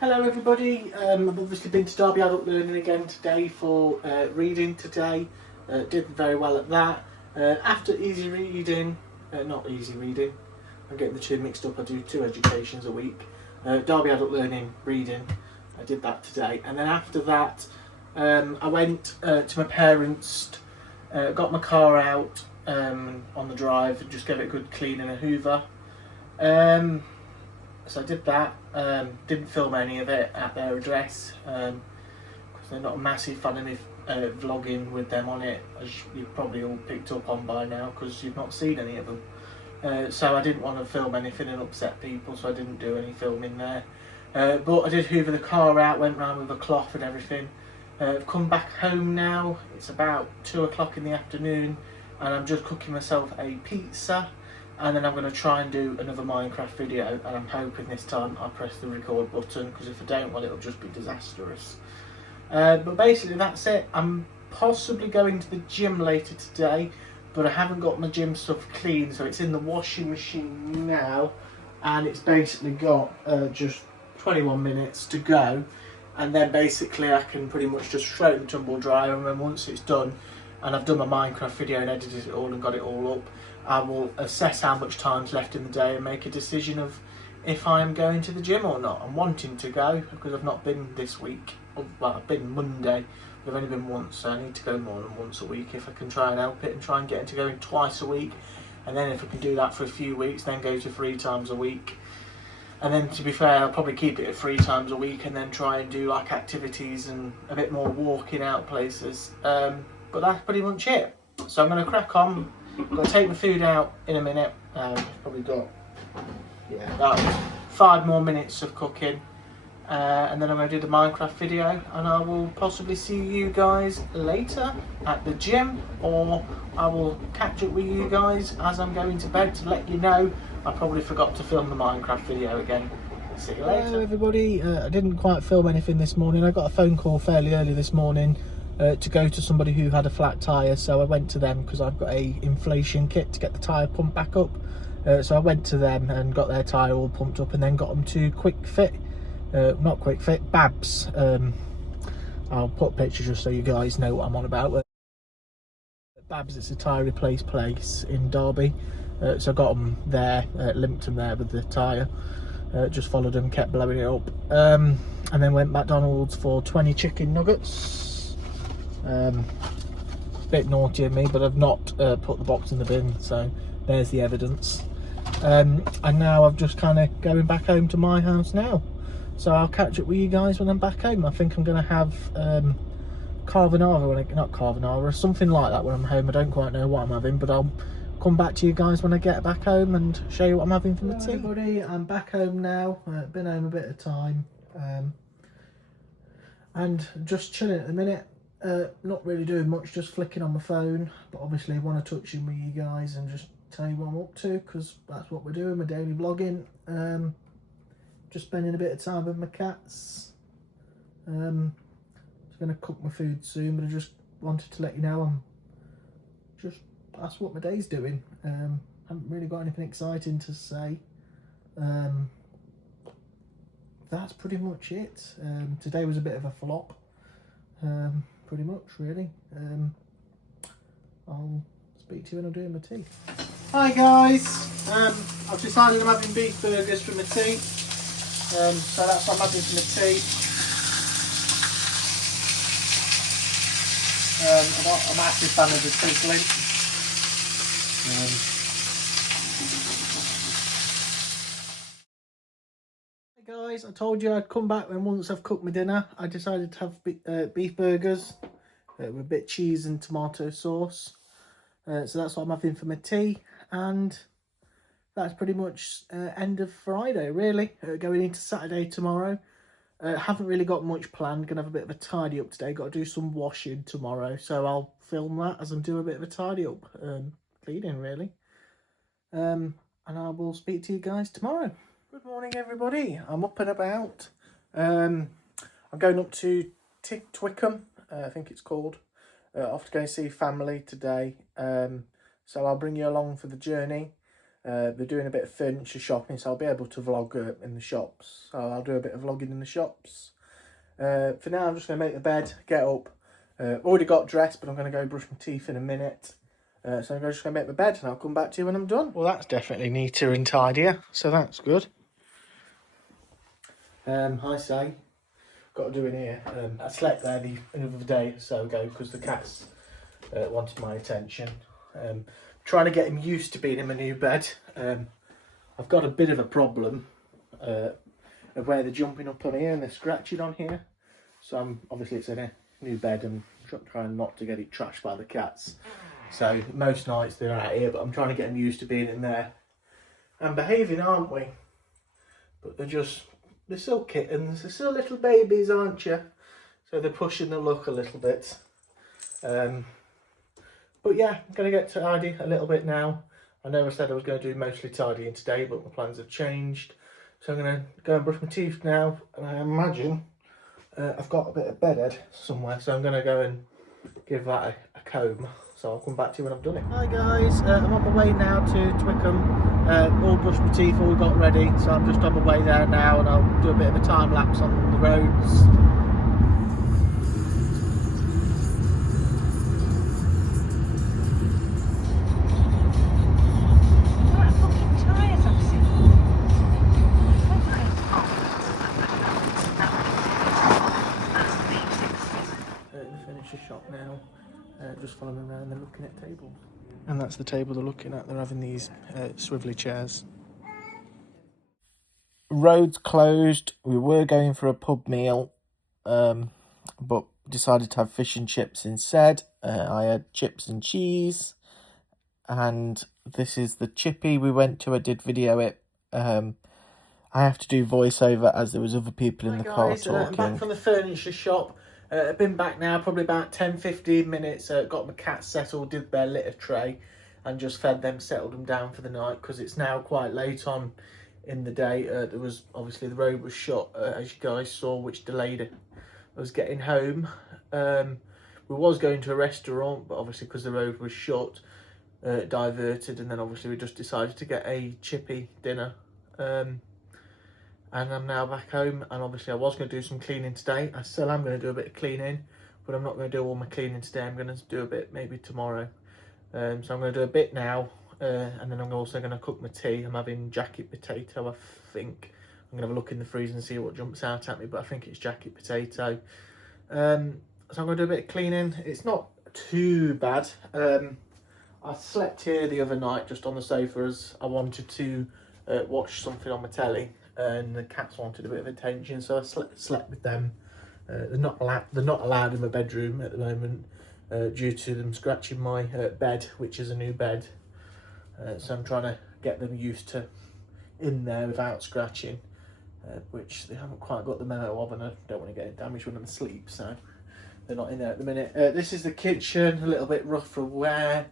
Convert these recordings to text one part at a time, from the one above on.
Hello everybody, I've obviously been to Derby Adult Learning again today for reading today. Did very well at that. After easy reading, not easy reading, I'm getting the two mixed up, I do 2 educations a week. Derby Adult Learning reading, I did that today. And then after that, I went to my parents', got my car out on the drive and just gave it a good clean and a hoover. So I did that, didn't film any of it at their address, because they're not a massive fan of me vlogging with them on it, as you've probably all picked up on by now, because you've not seen any of them. So I didn't want to film anything and upset people, so I didn't do any filming there. But I did hoover the car out, went round with a cloth and everything. I've come back home now, it's about 2 o'clock in the afternoon, and I'm just cooking myself a pizza. And then I'm going to try and do another Minecraft video, and I'm hoping this time I press the record button, because if I don't, well, it'll just be disastrous. But basically that's it. I'm possibly going to the gym later today, but I haven't got my gym stuff clean, so it's in the washing machine now, and it's basically got just 21 minutes to go, and then basically I can pretty much just throw it in the tumble dryer, and then once it's done, and I've done my Minecraft video and edited it all and got it all up, I will assess how much time's left in the day and make a decision of if I am going to the gym or not. I'm wanting to go because I've not been this week. Well, I've been Monday, but I've only been once, so I need to go more than once a week if I can try and help it, and try and get into going twice a week. And then if I can do that for a few weeks, then go to 3 times a week. And then, to be fair, I'll probably keep it at 3 times a week and then try and do like activities and a bit more walking out places. But that's pretty much it. So I'm going to crack on. I've got to take my food out in a minute. Probably got about 5 more minutes of cooking, and then I'm going to do the Minecraft video, and I will possibly see you guys later at the gym, or I will catch up with you guys as I'm going to bed to let you know I probably forgot to film the Minecraft video again. See you later. Hello everybody, I didn't quite film anything this morning. I got a phone call fairly early this morning to go to somebody who had a flat tyre, so I went to them because I've got a inflation kit to get the tyre pumped back up. So I went to them and got their tyre all pumped up, and then got them to Quick Fit, not Quick Fit, Babs. I'll put a picture just so you guys know what I'm on about. Babs, it's a tyre replace place in Derby, so I got them there, limped them there with the tyre, just followed them, kept blowing it up, and then went McDonald's for 20 chicken nuggets. Bit naughty of me, but I've not put the box in the bin, so there's the evidence. And now I'm just kind of going back home to my house now, so I'll catch up with you guys when I'm back home. I think I'm going to have carbonara, not carbonara, something like that when I'm home. I don't quite know what I'm having, but I'll come back to you guys when I get back home and show you what I'm having for the tea. Everybody, I'm back home now. Been home a bit of time, and just chilling at the minute. Not really doing much, just flicking on my phone, but obviously I want to touch in with you guys and just tell you what I'm up to, because that's what we're doing, my daily vlogging. Just spending a bit of time with my cats. I'm going to cook my food soon, but I just wanted to let you know that's what my day's doing. Haven't really got anything exciting to say. That's pretty much it. Today was a bit of a flop. Pretty much, really. I'll speak to you when I'm doing my tea. Hi guys, I've decided I'm having beef burgers for my tea, so that's what I'm having for my tea. I'm not a massive fan of the sizzling. Hey guys, I told you I'd come back when once I've cooked my dinner. I decided to have beef burgers with a bit of cheese and tomato sauce. So that's what I'm having for my tea, and that's pretty much end of Friday, really. Going into Saturday tomorrow. Haven't really got much planned. Gonna have a bit of a tidy up today. Got to do some washing tomorrow, so I'll film that as I'm doing a bit of a tidy up, cleaning really. And I will speak to you guys tomorrow. Good morning everybody, I'm up and about. I'm going up to Twickenham, I think it's called. Off to go and see family today, so I'll bring you along for the journey. They're doing a bit of furniture shopping, so I'll be able to vlog in the shops. So I'll do a bit of vlogging in the shops. For now, I'm just going to make the bed, get up. Already got dressed, but I'm going to go brush my teeth in a minute. So I'm just going to make my bed, and I'll come back to you when I'm done. Well, that's definitely neater and tidier, so that's good. I say, got to do in here. I slept there another day or so ago because the cats wanted my attention. Trying to get him used to being in my new bed. I've got a bit of a problem of where they're jumping up on here and they're scratching on here. So obviously it's in a new bed and trying not to get it trashed by the cats. So most nights they're out here, but I'm trying to get them used to being in there and behaving, aren't we? But they're still kittens, they're still little babies, aren't you? So they're pushing the luck a little bit. But yeah, I'm going to get tidy a little bit now. I know I said I was going to do mostly tidying today, but my plans have changed. So I'm going to go and brush my teeth now. And I imagine I've got a bit of bedhead somewhere. So I'm going to go and give that a comb. So I'll come back to you when I've done it. Hi guys, I'm on my way now to Twickenham. All brushed my teeth, all got ready. So I'm just on my way there now and I'll do a bit of a time lapse on the roads. Shop now, just following them around. They're looking at tables, and that's the table they're looking at. They're having these swivelly chairs. Roads closed. We were going for a pub meal, but decided to have fish and chips instead. I had chips and cheese, and this is the chippy we went to. I did video it. I have to do voiceover as there was other people in the car talking. I'm back from the furniture shop. I've been back now probably about 10-15 minutes. Got my cats settled, did their litter tray and just fed them, settled them down for the night because it's now quite late on in the day. There was obviously the road was shut, as you guys saw, which delayed us getting home. We was going to a restaurant, but obviously because the road was shut, diverted, and then obviously we just decided to get a chippy dinner. And I'm now back home, and obviously I was going to do some cleaning today. I still am going to do a bit of cleaning, but I'm not going to do all my cleaning today. I'm going to do a bit maybe tomorrow. So I'm going to do a bit now, and then I'm also going to cook my tea. I'm having jacket potato, I think. I'm going to have a look in the freezer and see what jumps out at me, but I think it's jacket potato. So I'm going to do a bit of cleaning. It's not too bad. I slept here the other night just on the sofa as I wanted to watch something on my telly. And the cats wanted a bit of attention, so I slept with them. They're not allowed in my bedroom at the moment due to them scratching my bed, which is a new bed. So I'm trying to get them used to in there without scratching, which they haven't quite got the memo of, and I don't want to get it damaged when I'm asleep, so they're not in there at the minute. This is the kitchen, a little bit rough for wear.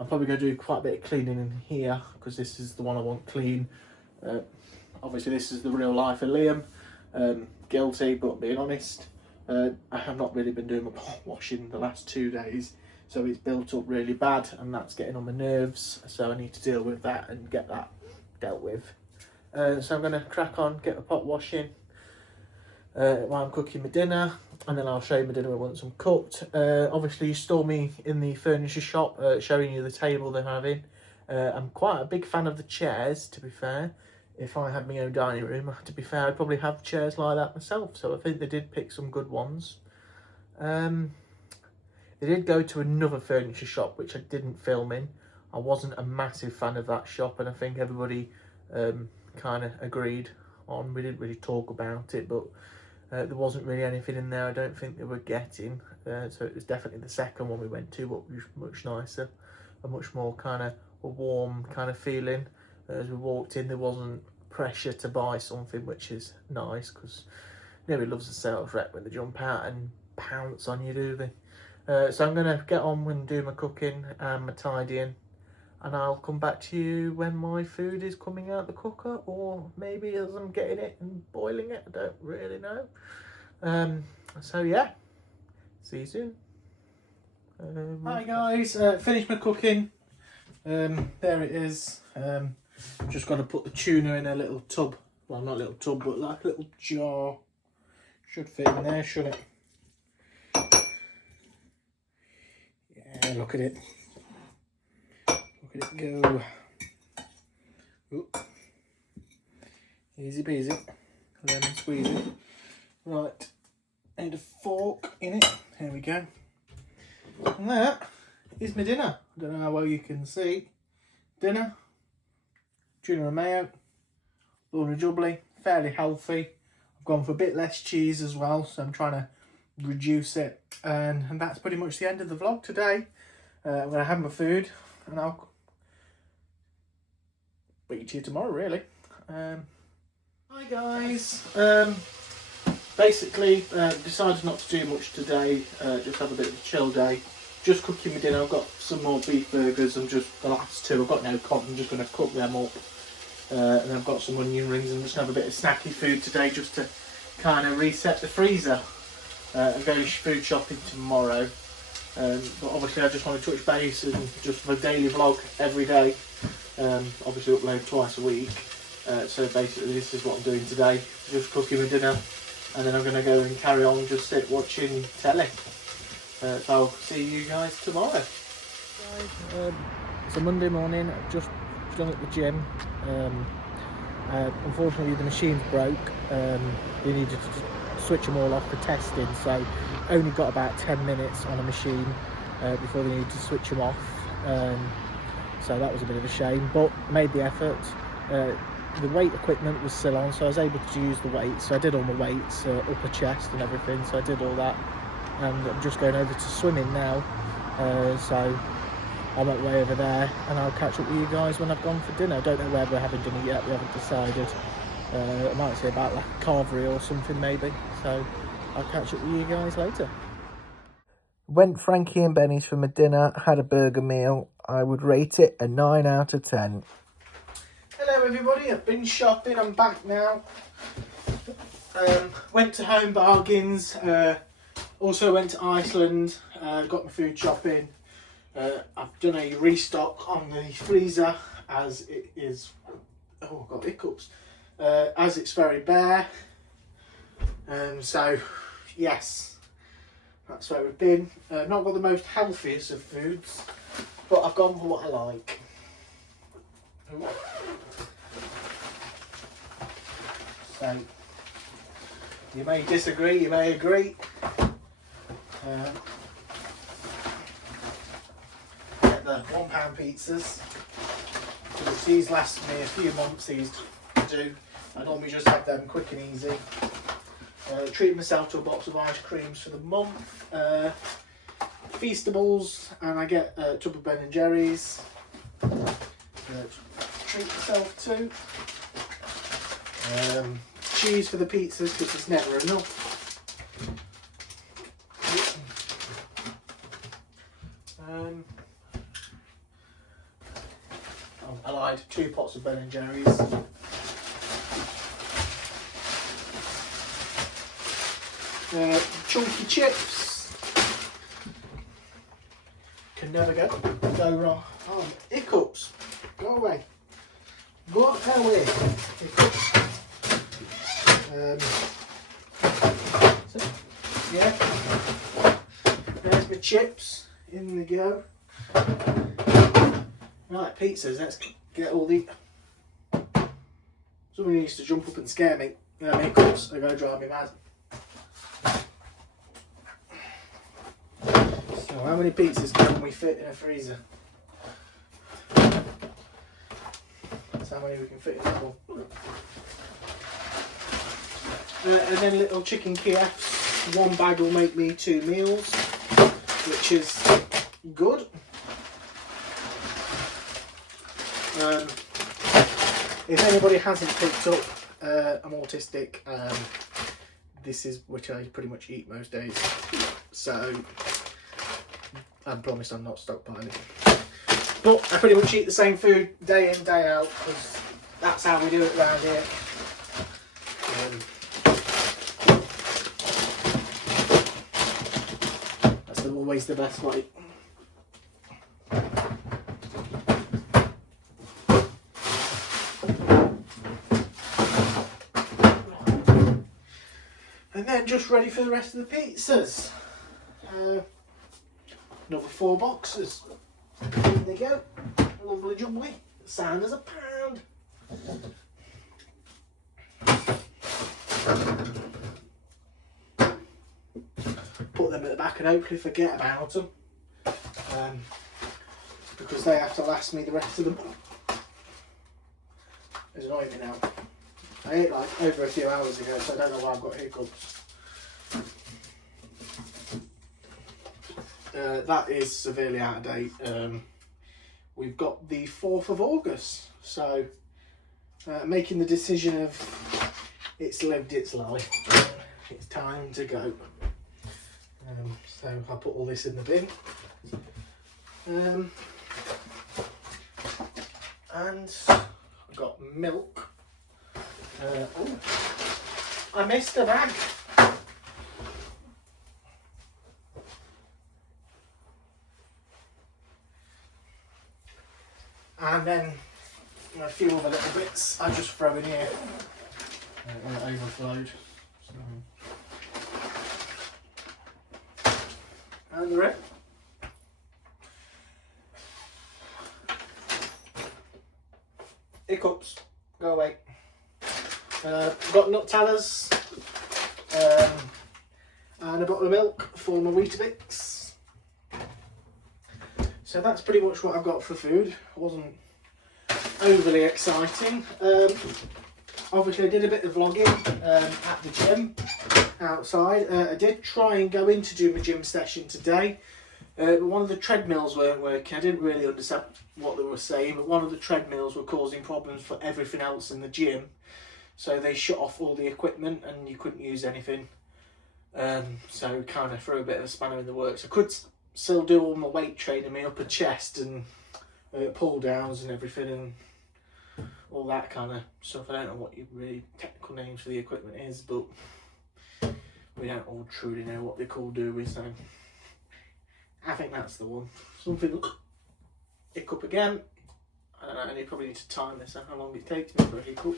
I'm probably going to do quite a bit of cleaning in here because this is the one I want clean. Obviously this is the real life of Liam. Guilty, but being honest, I have not really been doing my pot washing the last 2 days, so it's built up really bad and that's getting on my nerves, so I need to deal with that and get that dealt with. So I'm going to crack on, get the pot washing while I'm cooking my dinner, and then I'll show you my dinner once I'm cooked. Obviously you saw me in the furniture shop showing you the table they're having. I'm quite a big fan of the chairs, to be fair. If I had my own dining room, to be fair, I'd probably have chairs like that myself. So I think they did pick some good ones. They did go to another furniture shop, which I didn't film in. I wasn't a massive fan of that shop, and I think everybody kind of agreed on. We didn't really talk about it, but there wasn't really anything in there I don't think they were getting. So it was definitely the second one we went to, but was much nicer, a much more kind of a warm kind of feeling. As we walked in, there wasn't pressure to buy something, which is nice because nobody loves a sales rep when they jump out and pounce on you, do they? So I'm going to get on and do my cooking and my tidying, and I'll come back to you when my food is coming out the cooker, or maybe as I'm getting it and boiling it. I don't really know. So yeah, see you soon. Hi guys, finished my cooking. There it is. Just got to put the tuna in a little tub. Well, not a little tub, but like a little jar. Should fit in there, shouldn't it? Yeah, look at it. Look at it go. Oop. Easy peasy. Lemon squeezy. Right. Need a fork in it. Here we go. And that is my dinner. I don't know how well you can see. Dinner. Tuna and mayo. Laura jubbly. Fairly healthy. I've gone for a bit less cheese as well, so I'm trying to reduce it. And that's pretty much the end of the vlog today. I'm going to have my food and I'll beat to you tomorrow, really. Hi guys. Basically, decided not to do much today. Just have a bit of a chill day. Just cooking my dinner. I've got some more beef burgers and just the last two. I've got no cod. I'm just going to cook them up. And then I've got some onion rings and I'm just going to have a bit of snacky food today just to kind of reset the freezer. I'm going food shopping tomorrow. But obviously I just want to touch base and just have a daily vlog every day. Obviously upload twice a week. So basically this is what I'm doing today. Just cooking my dinner. And then I'm going to go and carry on just sit watching telly. So I'll see you guys tomorrow. It's a Monday morning. I've just done at the gym. Unfortunately the machines broke. They needed to switch them all off for testing, so only got about 10 minutes on a machine before they needed to switch them off. So that was a bit of a shame, but made the effort. The weight equipment was still on, so I was able to use the weights. So I did all my weights, upper chest and everything, so I did all that. And I'm just going over to swimming now. So I'm at way over there, and I'll catch up with you guys when I've gone for dinner. I don't know where we're having dinner yet, we haven't decided. I might say about like a carvery or something maybe, so I'll catch up with you guys later. Went Frankie and Benny's for my dinner, had a burger meal. I would rate it a 9 out of 10. Hello everybody, I've been shopping, I'm back now. Went to Home Bargains, also went to Iceland, got my food shopping. I've done a restock on the freezer as it is, oh I've got hiccups, as it's very bare. So yes, that's where we've been. Not got the most healthiest of foods, but I've gone for what I like. So you may disagree, you may agree. Get the £1 pizzas, which these last me a few months, these do. I normally just have them quick and easy. Treat myself to a box of ice creams for the month. Feastables, and I get a tub of Ben and Jerry's. Treat myself to. Cheese for the pizzas because it's never enough. I lied, 2 pots of Ben and Jerry's. Chunky chips. Can never go wrong. Oh, hiccups. Go away. Go away. Hiccups. So, yeah. There's my chips. In they go. Right, pizzas. Let's get all the. Somebody needs to jump up and scare me. Hiccups. They're going to drive me mad. So, how many pizzas can we fit in a freezer? That's how many we can fit in this one. And then little chicken Kiefs. 1 bag will make me 2 meals, which is good. If anybody hasn't picked up, I'm autistic. This is which I pretty much eat most days. So I promise I'm not stockpiling. But I pretty much eat the same food day in, day out, because that's how we do it around here. That's always the best way. then just ready for the rest of the pizzas. Another 4 boxes. There they go. Lovely jubbly. Sound as a pound. Put them at the back and hopefully forget about them. Because they have to last me the rest of the month. It's annoying me now. I ate like over a few hours ago, so I don't know why I've got hiccups. That is severely out of date. We've got the 4th of August, so making the decision of it's lived its life. It's time to go. So I'll put all this in the bin. And I've got milk. Oh, I missed a bag. And then a few other little bits I just throw in here. When it overflowed. So. And they're it. Hiccups, go away. Got Nutellas and a bottle of milk for my Weetabix. So that's pretty much what I've got for food. Wasn't overly exciting. Obviously I did a bit of vlogging at the gym outside. I did try and go in to do my gym session today. But one of the treadmills weren't working. I didn't really understand what they were saying, but one of the treadmills were causing problems for everything else in the gym. So they shut off all the equipment and you couldn't use anything. So kind of threw a bit of a spanner in the works. I could still do all my weight training, my upper chest and pull downs and everything and all that kind of stuff. I don't know what your really technical names for the equipment is, but we don't all truly know what they're called, do we? So I think that's the one. Something hiccup again. I don't know, and you probably need to time this and how long it takes me for a hiccup.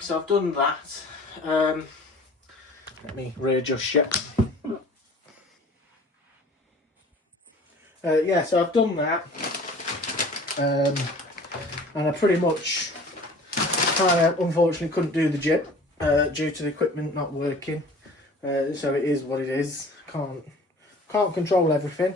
So I've done that. Let me readjust shit. Yeah, so I've done that. And I pretty much kind of unfortunately couldn't do the gym due to the equipment not working. So it is what it is. Can't control everything.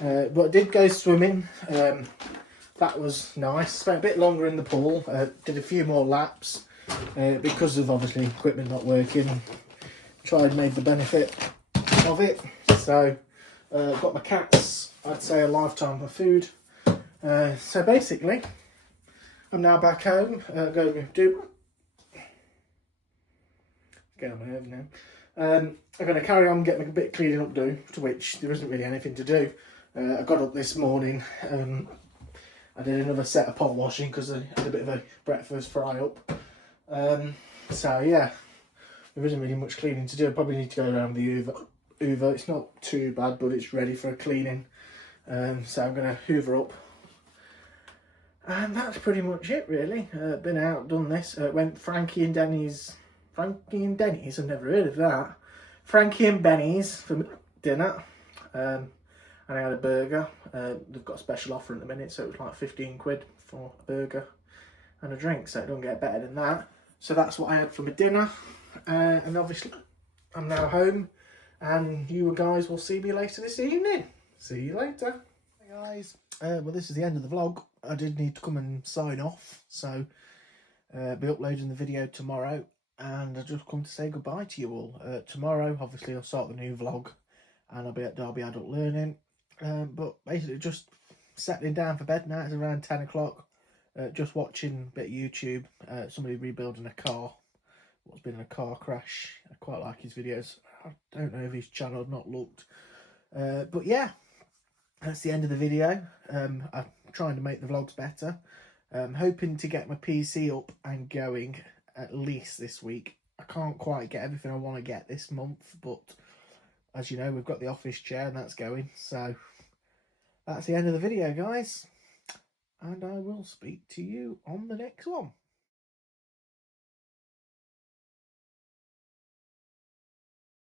But I did go swimming. That was nice. Spent a bit longer in the pool. Did a few more laps because of obviously equipment not working. Made the benefit of it. So got my cats, I'd say, a lifetime of food. So basically, I'm now back home. Going to do. Get on my nerves now. I'm going to carry on getting a bit of cleaning up do, to which there isn't really anything to do. I got up this morning. I did another set of pot washing because I had a bit of a breakfast fry up. So yeah, there isn't really much cleaning to do. I probably need to go around the Hoover. It's not too bad, but it's ready for a cleaning. So I'm going to hoover up. And that's pretty much it really. Been out, done this. Went Frankie and Denny's. Frankie and Denny's, I've never heard of that. Frankie and Benny's for dinner. And I had a burger. They've got a special offer at the minute, so it was like 15 quid for a burger and a drink, so it don't get better than that. So that's what I had for my dinner. And obviously I'm now home, and you guys will see me later this evening. See you later. Hey guys, well, this is the end of the vlog. I did need to come and sign off, so be uploading the video tomorrow, and I just come to say goodbye to you all. Tomorrow obviously I'll start the new vlog and I'll be at Derby Adult Learning, but basically just settling down for bed now. It's around 10 o'clock. Just watching a bit of YouTube, somebody rebuilding a car, what's been in a car crash. I quite like his videos. I don't know if his channel had not looked, but yeah, that's the end of the video. I'm trying to make the vlogs better. I'm hoping to get my PC up and going at least this week. I can't quite get everything I want to get this month, but as you know, we've got the office chair and that's going. So that's the end of the video, guys, and I will speak to you on the next one.